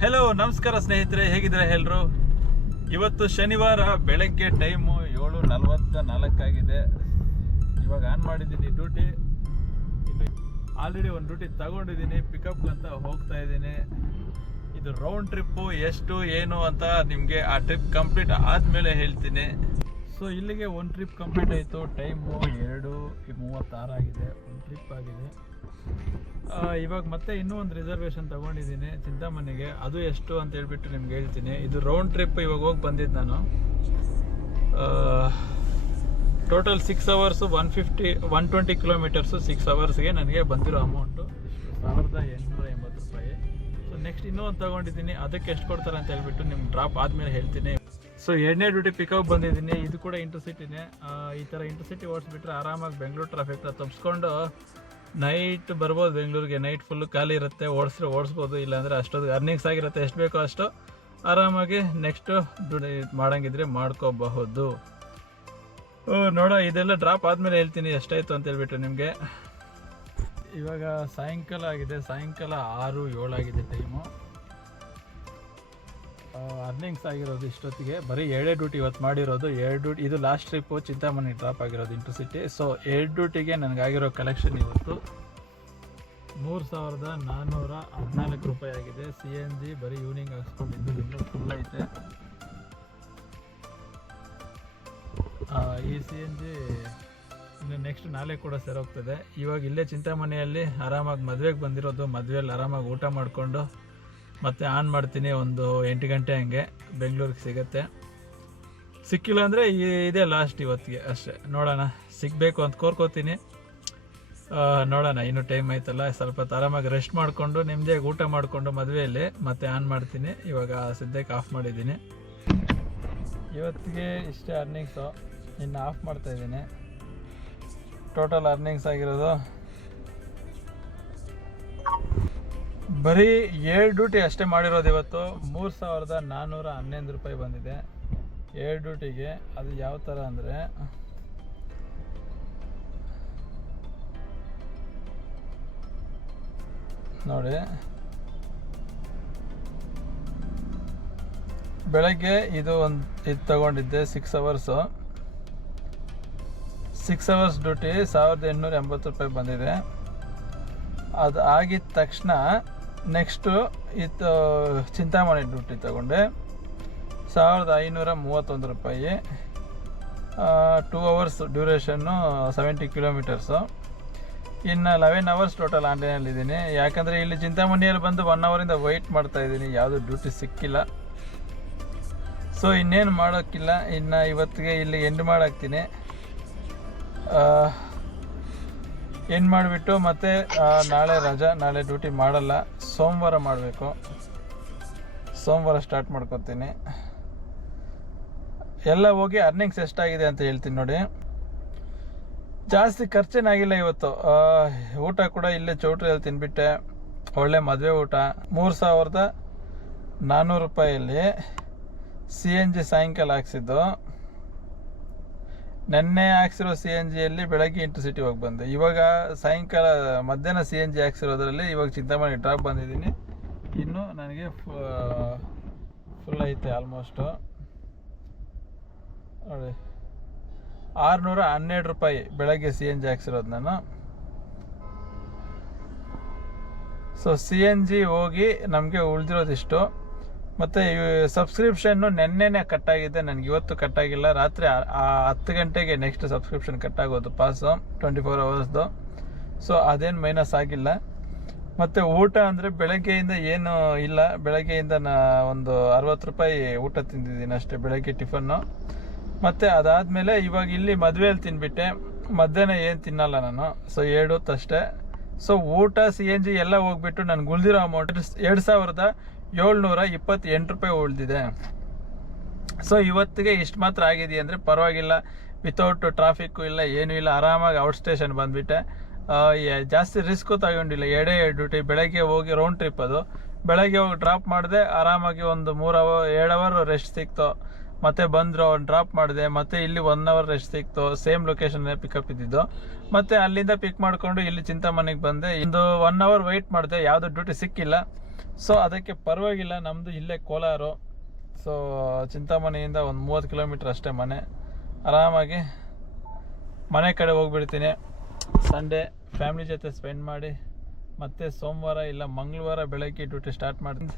Hello, ನಮಸ್ಕಾರ ಸ್ನೇಹಿತರೆ, ಹೇಗಿದ್ದಾರೆ ಎಲ್ಲರೂ? ಇವತ್ತು ಶನಿವಾರ ಬೆಳಗ್ಗೆ ಟೈಮು 7:44 ಆಗಿದೆ. ಇವಾಗ ಆನ್ ಮಾಡಿದ್ದೀನಿ ಡ್ಯೂಟಿ. ಇನ್ನು ಆಲ್ರೆಡಿ ಒಂದು ಡ್ಯೂಟಿ ತಗೊಂಡಿದ್ದೀನಿ, ಪಿಕಪ್ ಅಂತ ಹೋಗ್ತಾ ಇದ್ದೀನಿ. ಇದು ರೌಂಡ್ ಟ್ರಿಪ್ಪು ಎಷ್ಟು ಏನು ಅಂತ ನಿಮಗೆ ಆ ಟ್ರಿಪ್ ಕಂಪ್ಲೀಟ್ ಆದಮೇಲೆ ಹೇಳ್ತೀನಿ. ಸೊ ಇಲ್ಲಿಗೆ ಒಂದು ಟ್ರಿಪ್ ಕಂಪ್ಲೀಟ್ ಆಯಿತು. ಟೈಮು 2:36 ಆಗಿದೆ. ಒಂದು ಟ್ರಿಪ್ ಆಗಿದೆ. ಇವಾಗ ಮತ್ತೆ ಇನ್ನೂ ಒಂದು ರಿಸರ್ವೇಷನ್ ತೊಗೊಂಡಿದ್ದೀನಿ ಚಿಂತಾಮಣಿಗೆ. ಅದು ಎಷ್ಟು ಅಂತ ಹೇಳ್ಬಿಟ್ಟು ನಿಮ್ಗೆ ಹೇಳ್ತೀನಿ. ಇದು ರೌಂಡ್ ಟ್ರಿಪ್ ಇವಾಗ ಹೋಗಿ ಬಂದಿದ್ದು ನಾನು. Total 6 hours 120 kilometres. 6 hours ನನಗೆ ಬಂದಿರೋ ಅಮೌಂಟು 1880 ರೂಪಾಯಿ. ಸೊ ನೆಕ್ಸ್ಟ್ ಇನ್ನೂ ಒಂದು ತೊಗೊಂಡಿದ್ದೀನಿ. ಅದಕ್ಕೆ ಎಷ್ಟು ಕೊಡ್ತಾರೆ ಅಂತ ಹೇಳ್ಬಿಟ್ಟು ನಿಮ್ಗೆ ಡ್ರಾಪ್ ಆದಮೇಲೆ ಹೇಳ್ತೀನಿ. ಸೊ 2ನೇ ಡ್ಯೂಟಿ ಪಿಕಪ್ ಬಂದಿದ್ದೀನಿ. ಇದು ಕೂಡ ಇಂಟರ್ಸಿಟಿನೇ. ಈ ಥರ ಇಂಟರ್ಸಿಟಿ ಓಡಿಸ್ಬಿಟ್ರೆ ಆರಾಮಾಗಿ ಬೆಂಗಳೂರು ಟ್ರಾಫಿಕ್ನ ತಪ್ಪಿಸ್ಕೊಂಡು ನೈಟ್ ಬರ್ಬೋದು. ಬೆಂಗಳೂರಿಗೆ ನೈಟ್ ಫುಲ್ಲು ಖಾಲಿ ಇರುತ್ತೆ, ಓಡಿಸ್ಬೋದು. ಇಲ್ಲಾಂದರೆ ಅಷ್ಟೊಂದು ಅರ್ನಿಂಗ್ಸ್ ಆಗಿರುತ್ತೆ, ಎಷ್ಟು ಬೇಕೋ ಅಷ್ಟು ಆರಾಮಾಗಿ ನೆಕ್ಸ್ಟು ದುಡ್ಡು ಮಾಡಂಗಿದ್ರೆ ಮಾಡ್ಕೋಬಹುದು. ನೋಡೋ, ಇದೆಲ್ಲ ಡ್ರಾಪ್ ಆದಮೇಲೆ ಹೇಳ್ತೀನಿ ಎಷ್ಟಾಯಿತು ಅಂತ ಹೇಳ್ಬಿಟ್ಟು ನಿಮಗೆ. ಇವಾಗ ಸಾಯಂಕಾಲ ಆಗಿದೆ. ಸಾಯಂಕಾಲ 6:07 ಆಗಿದೆ ಟೈಮು. ಅರ್ನಿಂಗ್ಸ್ ಆಗಿರೋದು ಇಷ್ಟೊತ್ತಿಗೆ ಬರೀ 2 ಡ್ಯೂಟಿ ಇವತ್ತು ಮಾಡಿರೋದು. 2 ಡ್ಯೂಟಿ ಇದು ಲಾಸ್ಟ್ ಟ್ರಿಪ್ಪು ಚಿಂತಾಮಣಿ ಡ್ರಾಪ್ ಆಗಿರೋದು ಇಂಟರ್ಸಿಟಿ. ಸೊ 2 ಡ್ಯೂಟಿಗೆ ನನಗಾಗಿರೋ ಕಲೆಕ್ಷನ್ ಇವತ್ತು 3414 ರೂಪಾಯಿ ಆಗಿದೆ. CNG ಬರೀ ಈವ್ನಿಂಗ್ ಹಾಕ್ಸ್ಕೊಂಡಿದ್ದು, ಇನ್ನೂ ಫುಲ್ ಐತೆ. ಈ CNG ಇನ್ನು ನೆಕ್ಸ್ಟ್ ನಾಳೆ ಕೂಡ ಸೇರೋಗ್ತದೆ. ಇವಾಗ ಇಲ್ಲೇ ಚಿಂತಾಮಣಿಯಲ್ಲಿ ಆರಾಮಾಗಿ ಮದುವೆಗೆ ಬಂದಿರೋದು. ಮದುವೆಯಲ್ಲಿ ಆರಾಮಾಗಿ ಊಟ ಮಾಡಿಕೊಂಡು ಮತ್ತೆ ಆನ್ ಮಾಡ್ತೀನಿ. ಒಂದು 8 ಗಂಟೆ ಹಂಗೆ ಬೆಂಗಳೂರಿಗೆ ಸಿಗುತ್ತೆ. ಸಿಕ್ಕಿಲ್ಲ ಅಂದರೆ ಇದೇ ಲಾಸ್ಟ್ ಇವತ್ತಿಗೆ ಅಷ್ಟೇ. ನೋಡೋಣ, ಸಿಗಬೇಕು ಅಂತ ಕೋರ್ಕೋತೀನಿ. ನೋಡೋಣ, ಇನ್ನೂ ಟೈಮ್ ಆಯ್ತಲ್ಲ. ಸ್ವಲ್ಪ ಆರಾಮಾಗಿ ರೆಸ್ಟ್ ಮಾಡಿಕೊಂಡು ನಿಮ್ಮದೇ ಊಟ ಮಾಡಿಕೊಂಡು ಮದುವೆಯಲ್ಲಿ ಮತ್ತೆ ಆನ್ ಮಾಡ್ತೀನಿ. ಇವಾಗ ಸದ್ಯಕ್ಕೆ ಆಫ್ ಮಾಡಿದ್ದೀನಿ. ಇವತ್ತಿಗೆ ಇಷ್ಟೇ ಅರ್ನಿಂಗ್ಸು. ಇನ್ನು ಆಫ್ ಮಾಡ್ತಾಯಿದ್ದೀನಿ. ಟೋಟಲ್ ಅರ್ನಿಂಗ್ಸ್ ಆಗಿರೋದು ಬರೀ 7 ಡ್ಯೂಟಿ ಅಷ್ಟೇ ಮಾಡಿರೋದು ಇವತ್ತು. 3411 ರೂಪಾಯಿ ಬಂದಿದೆ 7 ಡ್ಯೂಟಿಗೆ. ಅದು ಯಾವ ಥರ ಅಂದರೆ, ನೋಡಿ, ಬೆಳಗ್ಗೆ ಇದು ತಗೊಂಡಿದ್ದೆ 6 hours. 6 hours ಡ್ಯೂಟಿ 1880 ರೂಪಾಯಿ ಬಂದಿದೆ. ಅದು ಆಗಿದ ತಕ್ಷಣ ನೆಕ್ಸ್ಟು ಇದು ಚಿಂತಾಮಣಿ ಡ್ಯೂಟಿ ತಗೊಂಡೆ 1531 ರೂಪಾಯಿ. 2 hours ಡ್ಯೂರೇಷನ್ನು 70 ಕಿಲೋಮೀಟರ್ಸು. ಇನ್ನು 11 hours ಟೋಟಲ್ ಆನ್ಲೈನಲ್ಲಿದ್ದೀನಿ. ಯಾಕಂದರೆ ಇಲ್ಲಿ ಚಿಂತಾಮಣಿಯಲ್ಲಿ ಬಂದು 1 ಅವರಿಂದ ವೆಯ್ಟ್ ಮಾಡ್ತಾಯಿದ್ದೀನಿ, ಯಾವುದೂ ಡ್ಯೂಟಿ ಸಿಕ್ಕಿಲ್ಲ. ಸೊ ಇನ್ನೇನು ಮಾಡೋಕ್ಕಿಲ್ಲ. ಇನ್ನು ಇವತ್ತಿಗೆ ಇಲ್ಲಿ ಎಂಡ್ ಮಾಡಾಕ್ತೀನಿ. ಎಂಡ್ ಮಾಡಿಬಿಟ್ಟು ಮತ್ತೆ ನಾಳೆ ರಜಾ, ನಾಳೆ ಡ್ಯೂಟಿ ಮಾಡಲ್ಲ. ಸೋಮವಾರ ಮಾಡಬೇಕು. ಸೋಮವಾರ ಸ್ಟಾರ್ಟ್ ಮಾಡ್ಕೊತೀನಿ. ಎಲ್ಲ ಹೋಗಿ ಅರ್ನಿಂಗ್ಸ್ ಎಷ್ಟಾಗಿದೆ ಅಂತ ಹೇಳ್ತೀನಿ ನೋಡಿ. ಜಾಸ್ತಿ ಖರ್ಚೇನಾಗಿಲ್ಲ ಇವತ್ತು. ಊಟ ಕೂಡ ಇಲ್ಲೇ ಚೌಟ್ರಿಯಲ್ಲಿ ತಿನ್ಬಿಟ್ಟೆ. ಒಳ್ಳೆ ಮದುವೆ ಊಟ. 3400 ರೂಪಾಯಲ್ಲಿ CNG ಸಾಯಂಕಾಲ ಹಾಕ್ಸಿದ್ದು. ನೆನ್ನೆ ಹಾಕ್ಸಿರೋ CNGಯಲ್ಲಿ ಬೆಳಗ್ಗೆ ಇಂಟರ್ಸಿಟಿ ಹೋಗಿ ಬಂದೆ. ಇವಾಗ ಸಾಯಂಕಾಲ ಮಧ್ಯಾಹ್ನ CNG ಹಾಕ್ಸಿರೋದ್ರಲ್ಲಿ ಇವಾಗ ಚಿಂತಾಮಣಿ ಡ್ರಾಪ್ ಬಂದಿದ್ದೀನಿ. ಇನ್ನು ನನಗೆ ಫುಲ್ ಐತೆ ಆಲ್ಮೋಸ್ಟು. ನೋಡಿ, 612 ರೂಪಾಯಿ ಬೆಳಗ್ಗೆ CNG ಹಾಕ್ಸಿರೋದು ನಾನು. ಸೊ CNG ಹೋಗಿ ನಮಗೆ ಉಳಿದಿರೋದಿಷ್ಟು. ಮತ್ತು ಸಬ್ಸ್ಕ್ರಿಪ್ಷನ್ನು ನೆನ್ನೆನೇ ಕಟ್ಟಾಗಿದೆ ನನಗೆ, ಇವತ್ತು ಕಟ್ಟಾಗಿಲ್ಲ. ರಾತ್ರಿ 10 ಗಂಟೆಗೆ ನೆಕ್ಸ್ಟ್ ಸಬ್ಸ್ಕ್ರಿಪ್ಷನ್ ಕಟ್ಟಾಗೋದು ಪಾಸು 24 hours. ಸೊ ಅದೇನು ಮೈನಸ್ ಆಗಿಲ್ಲ. ಮತ್ತು ಊಟ ಅಂದರೆ ಬೆಳಗ್ಗೆಯಿಂದ ಏನು ಇಲ್ಲ. ಬೆಳಗ್ಗೆಯಿಂದ ಒಂದು 60 ರೂಪಾಯಿ ಊಟ ತಿಂದಿದ್ದೀನಿ ಅಷ್ಟೇ, ಬೆಳಗ್ಗೆ ಟಿಫನ್ನು. ಮತ್ತು ಅದಾದಮೇಲೆ ಇವಾಗ ಇಲ್ಲಿ ಮದುವೆಯಲ್ಲಿ ತಿನ್ಬಿಟ್ಟೆ. ಮಧ್ಯಾಹ್ನ ಏನು ತಿನ್ನಲ್ಲ ನಾನು. ಸೊ 7 ಹೊತ್ತು ಅಷ್ಟೇ. ಸೊ ಊಟ CNG ಎಲ್ಲ ಹೋಗ್ಬಿಟ್ಟು ನನಗೆ ಉಳಿದಿರೋ ಅಮೌಂಟ್ 2728 ರೂಪಾಯಿ ಉಳಿದಿದೆ. ಸೊ ಇವತ್ತಿಗೆ ಇಷ್ಟು ಮಾತ್ರ ಆಗಿದೆ ಅಂದರೆ ಪರವಾಗಿಲ್ಲ. ವಿತೌಟ್ ಟ್ರಾಫಿಕ್ಕು ಇಲ್ಲ, ಏನೂ ಇಲ್ಲ. ಆರಾಮಾಗಿ ಔಟ್ ಸ್ಟೇಷನ್ ಬಂದುಬಿಟ್ಟೆ. ಜಾಸ್ತಿ ರಿಸ್ಕು ತಗೊಂಡಿಲ್ಲ. 2 ಡ್ಯೂಟಿ. ಬೆಳಗ್ಗೆ ಹೋಗಿ ರೌಂಡ್ ಟ್ರಿಪ್ ಅದು. ಬೆಳಗ್ಗೆ ಹೋಗಿ ಡ್ರಾಪ್ ಮಾಡಿದೆ. ಆರಾಮಾಗಿ ಒಂದು 2 hour ರೆಸ್ಟ್ ಸಿಕ್ತು. ಮತ್ತೆ ಬಂದರು, ಅವ್ರು ಡ್ರಾಪ್ ಮಾಡಿದೆ, ಮತ್ತೆ ಇಲ್ಲಿ 1 ಅವರ್ ರೆಸ್ಟ್ ಸಿಕ್ತು. ಸೇಮ್ ಲೊಕೇಶನ್ ಪಿಕಪ್ ಇದ್ದಿದ್ದು. ಮತ್ತೆ ಅಲ್ಲಿಂದ ಪಿಕ್ ಮಾಡಿಕೊಂಡು ಇಲ್ಲಿ ಚಿಂತಾಮಣಿಗೆ ಬಂದೆ. ಇಂದು 1 ಅವರ್ ವೆಯ್ಟ್ ಮಾಡಿದೆ, ಯಾವುದು ಡ್ಯೂಟಿ ಸಿಕ್ಕಿಲ್ಲ. ಸೊ ಅದಕ್ಕೆ ಪರವಾಗಿಲ್ಲ, ನಮ್ಮದು ಇಲ್ಲೇ ಕೋಲಾರು. ಸೊ ಚಿಂತಾಮಣಿಯಿಂದ ಒಂದು 30 ಕಿಲೋಮೀಟ್ರ್ ಅಷ್ಟೇ ಮನೆ. ಆರಾಮಾಗಿ ಮನೆ ಕಡೆ ಹೋಗ್ಬಿಡ್ತೀನಿ. ಸಂಡೇ ಫ್ಯಾಮಿಲಿ ಜೊತೆ ಸ್ಪೆಂಡ್ ಮಾಡಿ ಮತ್ತೆ ಸೋಮವಾರ ಇಲ್ಲ ಮಂಗಳವಾರ ಬೆಳಗ್ಗೆ ಡ್ಯೂಟಿ ಸ್ಟಾರ್ಟ್ ಮಾಡ್ತೀನಿ.